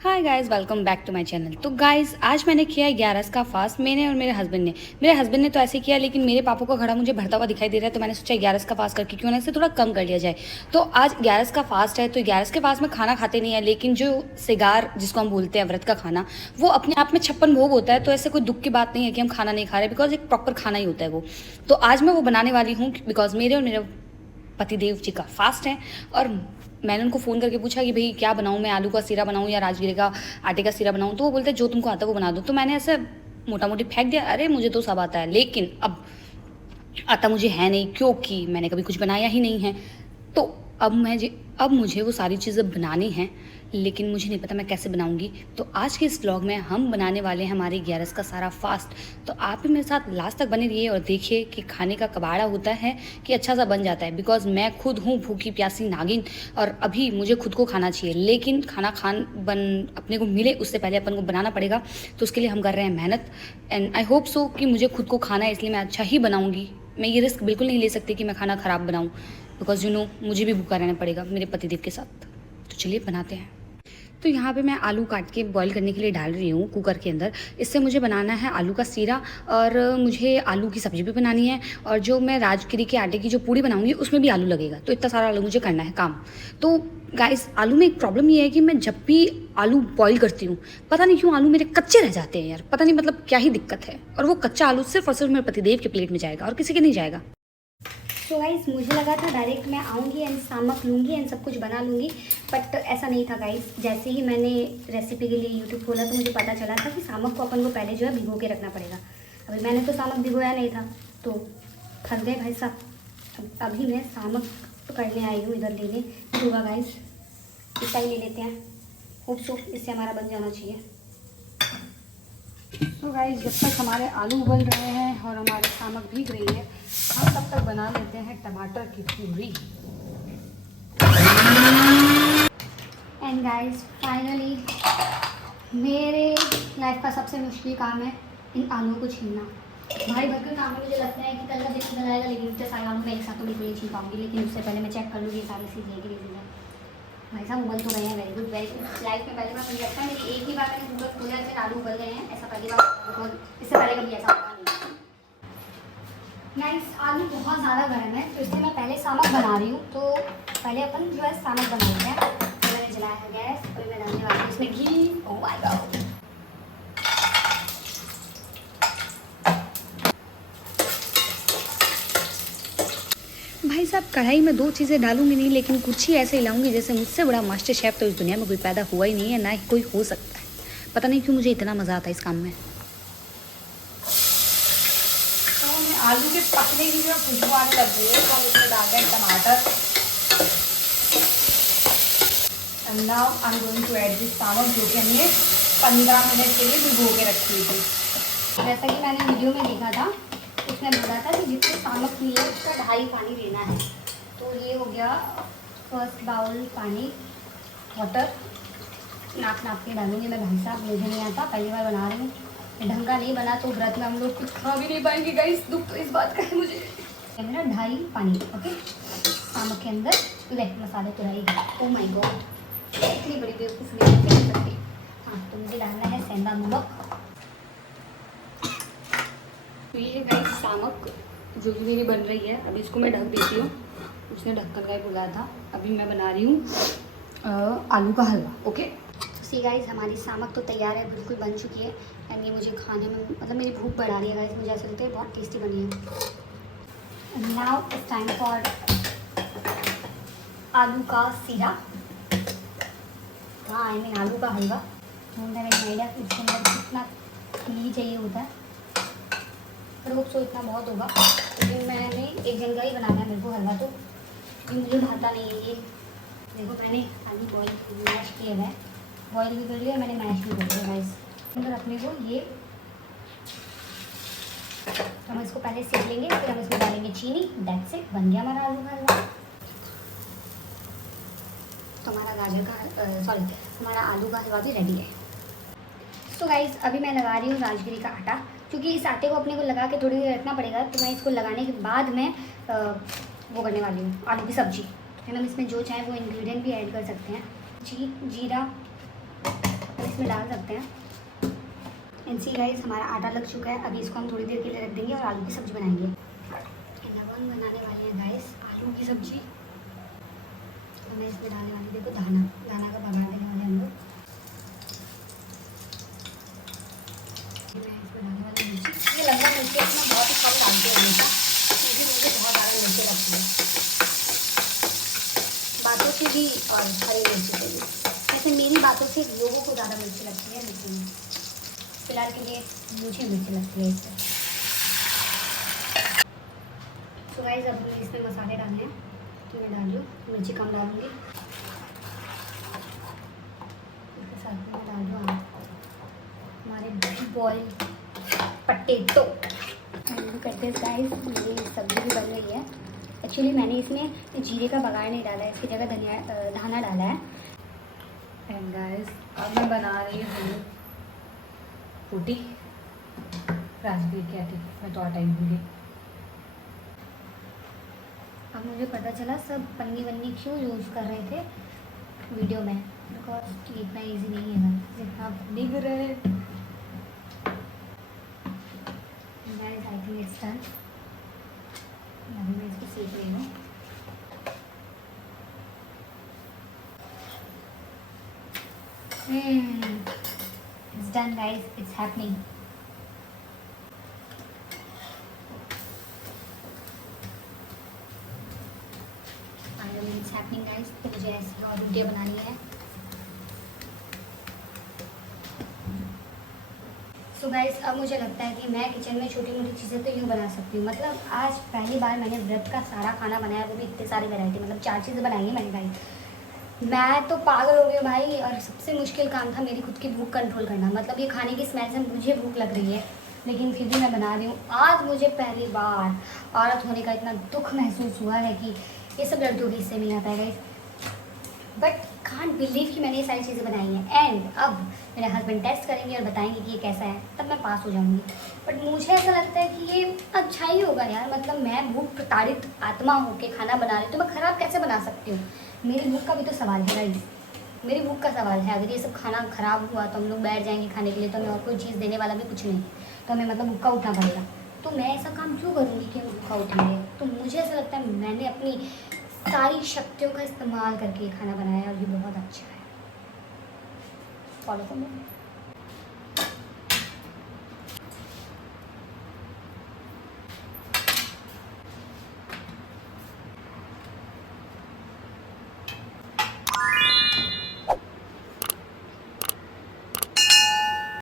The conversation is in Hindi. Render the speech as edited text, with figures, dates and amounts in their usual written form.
Hi guys, welcome back to my channel. तो गाइस, आज मैंने किया है 11 का फास्ट, मैंने और मेरे हस्बैंड ने तो ऐसे किया, लेकिन मेरे पापा को घड़ा मुझे बढ़ता हुआ दिखाई दे रहा है, तो मैंने सोचा 11 का फास्ट करके क्यों ना इसे थोड़ा कम कर लिया जाए। तो आज 11 का फास्ट है, तो 11 के फास्ट में खाना खाते नहीं है, लेकिन जो सिगार जिसको हम बोलते हैं व्रत का खाना, वो अपने आप में 56 भोग होता है। तो ऐसे कोई दुख की बात नहीं है कि हम खाना नहीं खा रहे, बिकॉज एक प्रॉपर खाना ही होता है वो। तो आज मैं वो बनाने वाली हूँ, बिकॉज मेरे पतिदेव जी का फास्ट है। और मैंने उनको फ़ोन करके पूछा कि भाई क्या बनाऊँ, मैं आलू का सीरा बनाऊँ या राजगिरे का आटे का सीरा बनाऊँ। तो वो बोलते जो तुमको आता है वो बना दो। तो मैंने ऐसे मोटा मोटी फेंक दिया, अरे मुझे तो सब आता है, लेकिन अब आता मुझे है नहीं, क्योंकि मैंने कभी कुछ बनाया ही नहीं है। तो अब मुझे वो सारी चीज़ें बनानी हैं, लेकिन मुझे नहीं पता मैं कैसे बनाऊंगी। तो आज के इस व्लॉग में हम बनाने वाले हैं हमारी 11 का सारा फास्ट। तो आप भी मेरे साथ लास्ट तक बने रहिए और देखिए कि खाने का कबाड़ा होता है कि अच्छा सा बन जाता है। बिकॉज मैं खुद हूँ भूखी प्यासी नागिन, और अभी मुझे खुद को खाना चाहिए, लेकिन खाना अपने को मिले उससे पहले अपन को बनाना पड़ेगा। तो उसके लिए हम कर रहे हैं मेहनत, एंड आई होप सो कि मुझे खुद को खाना है, इसलिए मैं अच्छा ही बनाऊंगी। मैं ये रिस्क बिल्कुल नहीं ले सकती कि मैं खाना ख़राब बनाऊं, बिकॉज मुझे भी भूखा रहना पड़ेगा मेरे पतिदेव के साथ। तो चलिए बनाते हैं। तो यहाँ पे मैं आलू काट के बॉईल करने के लिए डाल रही हूँ कुकर के अंदर। इससे मुझे बनाना है आलू का सीरा, और मुझे आलू की सब्ज़ी भी बनानी है, और जो मैं राजगिरी के आटे की जो पूड़ी बनाऊंगी उसमें भी आलू लगेगा। तो इतना सारा आलू मुझे करना है काम। तो गाइस, आलू में एक प्रॉब्लम ये है कि मैं जब भी आलू बॉईल करती हूँ, पता नहीं क्यों आलू मेरे कच्चे रह जाते हैं यार, पता नहीं मतलब क्या ही दिक्कत है। और वो कच्चा आलू सिर्फ और सिर्फ मेरे पतिदेव के प्लेट में जाएगा और किसी के नहीं जाएगा। तो गाइस, मुझे लगा था डायरेक्ट मैं आऊँगी एंड सामक लूँगी एंड सब कुछ बना लूँगी, बट ऐसा नहीं था गाइस। जैसे ही मैंने रेसिपी के लिए यूट्यूब खोला तो मुझे पता चला था कि सामक को अपन को पहले जो है भिगो के रखना पड़ेगा। अभी मैंने तो सामक भिगोया नहीं था, तो फंस गए भाई साहब। अभी मैं सामक तो करने आई हूँ इधर लेने। होगा गाइस, इसका ही ले लेते हैं, होप सो इससे हमारा बन जाना चाहिए। तो गाइस, जब तक हमारे आलू उबल रहे हैं और हमारे सामक भीग रही है, हम तब तक बना लेते हैं टमाटर की प्यूरी। एंड गाइस, फाइनली मेरे लाइफ का सबसे मुश्किल काम है इन आलूओं को छीलना। भाई भरकर काम है, मुझे लगता है कि कल का दिन निकल आएगा, लेकिन इतने सारे आलू मैं एक साथ तो बिल्कुल नहीं छील पाऊंगी। लेकिन उससे पहले मैं चेक कर लूँगी सारी चीज़ है कि नहीं है। भाई साहब उबल तो गए हैं, very good very good. Life में पहली बार मुझे लगता है मेरी एक ही बार मैंने कुकर खोला फिर आलू उबल गए हैं, ऐसा पहली बार, इससे पहले कभी ऐसा हुआ नहीं। नाइस, आलू बहुत ज़्यादा गर्म है, तो इसलिए मैं पहले सामक बना रही हूँ। तो पहले अपन जो है सामक बना लेते हैं। तो मैंने जलाया है गैस और मैं डालने वाली हूँ इसमें घी। ओह माय गॉड, भाई साहब कढ़ाई में दो चीज़ें डालूंगी नहीं, लेकिन कुछ ही ऐसे हिलाऊंगी जैसे मुझसे बड़ा मास्टर शेफ तो इस दुनिया में कोई पैदा हुआ ही नहीं है, ना ही कोई हो सकता है। पता नहीं क्यों मुझे इतना मज़ा आता है इस काम में। आलू के पकने की जो खुशबू आने लग गई है, तो हम इसमें डाल दें टमाटर। And now I am going to add this सामक, जो कि हमने 15 मिनट के लिए भिगो के रखी थी। जैसा कि मैंने वीडियो में देखा था, उसने बोला था कि जितने सामक लिए उसका 2.5 पानी लेना है। तो ये हो गया फर्स्ट बाउल पानी, वाटर। नाप के डालूंगी मैं, भाई साहब मुझे नहीं आता, पहली बार बना रही हूँ। ढंग का नहीं बना तो व्रत में हम लोग कुछ खा भी नहीं पाएंगे गाइस, दुख तो इस बात का है मुझे। मेरा 2.5 पानी, ओके। सामक के अंदर ले मसाले तो रहेगा। ओ माय गॉड, इतनी बड़ी बेवकूफ़ नहीं कर सकती। हाँ, तो मुझे डालना है सेंधा नमक। तो ये गाइस सामक जो कि मेरी बन रही है, अभी इसको मैं ढक देती हूँ। उसने ढक्कन का ही बुलाया था। अभी मैं बना रही हूँ आलू का हलवा, ओके। सी गाइस, हमारी सामक तो तैयार है, बिल्कुल बन चुकी है। एंड ये मुझे खाने में मतलब मेरी भूख बढ़ा रही है गाइस, मुझे ऐसा लगता है बहुत टेस्टी बनी है। नाउ इट्स टाइम फॉर आलू का सीरा, हाँ आई मीन आलू का हलवा। ढूंढ रहे हैं आइडिया कि इसके अंदर कितना घी चाहिए होता है, पर होप सो इतना बहुत होगा, क्योंकि मैंने एक जन का ही बनाना है मेरे को हलवा, तो मुझे भाता नहीं है। ये देखो, मैंने आलू बॉयल मैश किया है, बॉयल भी कर लिया मैंने, मैश भी कर लिया गाइस। अंदर अपने को ये हम इसको पहले सेक लेंगे, फिर हम इसमें डालेंगे चीनी। दैट्स इट, बन गया हमारा आलू का हलवा। तो हमारा आलू का हलवा भी रेडी है। सो गाइस, अभी मैं लगा रही हूँ राजगिरी का आटा, क्योंकि इस आटे को अपने को लगा के थोड़ी देर रखना पड़ेगा। तो मैं इसको लगाने के बाद मैं वो करने वाली हूँ आलू की सब्जी। फिर हम इसमें जो चाहे वो इंग्रेडिएंट भी ऐड कर सकते हैं। जीरा, इसमें डाल सकते हैं। एंड सी गाइस, हमारा आटा लग चुका है। अभी इसको हम थोड़ी देर के लिए रख देंगे और आलू की सब्ज़ी बनाएंगे। लवन बनाने वाले हैं गाइस आलू की सब्ज़ी। तो मैं इसमें डालने वाली, देखो धाना का बघार देने वाले हम लोग। मैं इसमें डालने वाली मिर्ची, ये लंबा मिर्ची अपना बहुत ही कम डालते हैं हमेशा, क्योंकि मुझे बहुत ज़्यादा मिर्ची लगती है, बातों से भी और हरी मिर्ची से भी। वैसे मेरी बातों से लोगों को ज़्यादा मिर्ची लगती है, लेकिन फिलहाल के लिए मुझे मिर्ची लगती है इससे। तो गाइस, अब हमें इसमें मसाले डालने हैं, तो मैं डाल रही हूँ, मिर्ची कम डालूँगी। इसके साथ में मैं डाल रही हूँ हमारे बॉयल पटेटो। करते हैं गाइस, मेरी सब्ज़ी भी बन रही है। एक्चुअली मैंने इसमें जीरे का बघार नहीं डाला है, इसकी जगह धाना डाला है। एंड गाइस, अब मैं बना रही हूँ रोटी राजगीर के आटे में, तो आटा ही भूली। अब मुझे पता चला सब पन्नी वन्नी क्यों यूज़ कर रहे थे वीडियो में, बिकॉज इतना इजी नहीं है जितना आप दिख रहे हैं। I think it's done. अभी मैं इसको सीख रही हूँ। It's done guys, it's happening. Finally it's happening guys। तो मुझे ऐसी और वीडियो बनानी है। सो गाइस, अब मुझे लगता है कि मैं किचन में छोटी मोटी चीज़ें तो यूँ बना सकती हूँ। मतलब आज पहली बार मैंने व्रत का सारा खाना बनाया, वो भी इतने सारी वैरायटी, मतलब 4 चीज़ें बनाई है मैंने भाई। मैं तो पागल हो गई हूँ भाई। और सबसे मुश्किल काम था मेरी खुद की भूख कंट्रोल करना। मतलब ये खाने की स्मेल से मुझे भूख लग रही है, लेकिन फिर भी मैं बना रही हूँ। आज मुझे पहली बार औरत होने का इतना दुख महसूस हुआ है कि ये सब लड़कियों के हिस्से नहीं आता है गाइस। बट कांट बिलीव कि मैंने ये सारी चीज़ें बनाई हैं। एंड अब मेरे हस्बैंड टेस्ट करेंगे और बताएंगे कि ये कैसा है, तब मैं पास हो जाऊंगी। बट मुझे ऐसा लगता है कि ये अच्छा ही होगा यार। मतलब मैं भूख प्रताड़ित आत्मा होके खाना बना रही हूँ, तो मैं ख़राब कैसे बना सकती हूँ? मेरी भूख का भी तो सवाल है गाइस, मेरी भूख का सवाल है। अगर ये सब खाना ख़राब हुआ तो हम लोग बैठ जाएंगे खाने के लिए, तो हमें और कोई चीज़ देने वाला भी कुछ नहीं, तो हमें मतलब भूखा उठना पड़ेगा। तो मैं ऐसा काम क्यों करूँगी कि हम भूखा उठेंगे? तो मुझे ऐसा लगता है मैंने अपनी सारी शक्तियों का इस्तेमाल करके ये खाना बनाया और ये बहुत अच्छा है। फॉलो करो।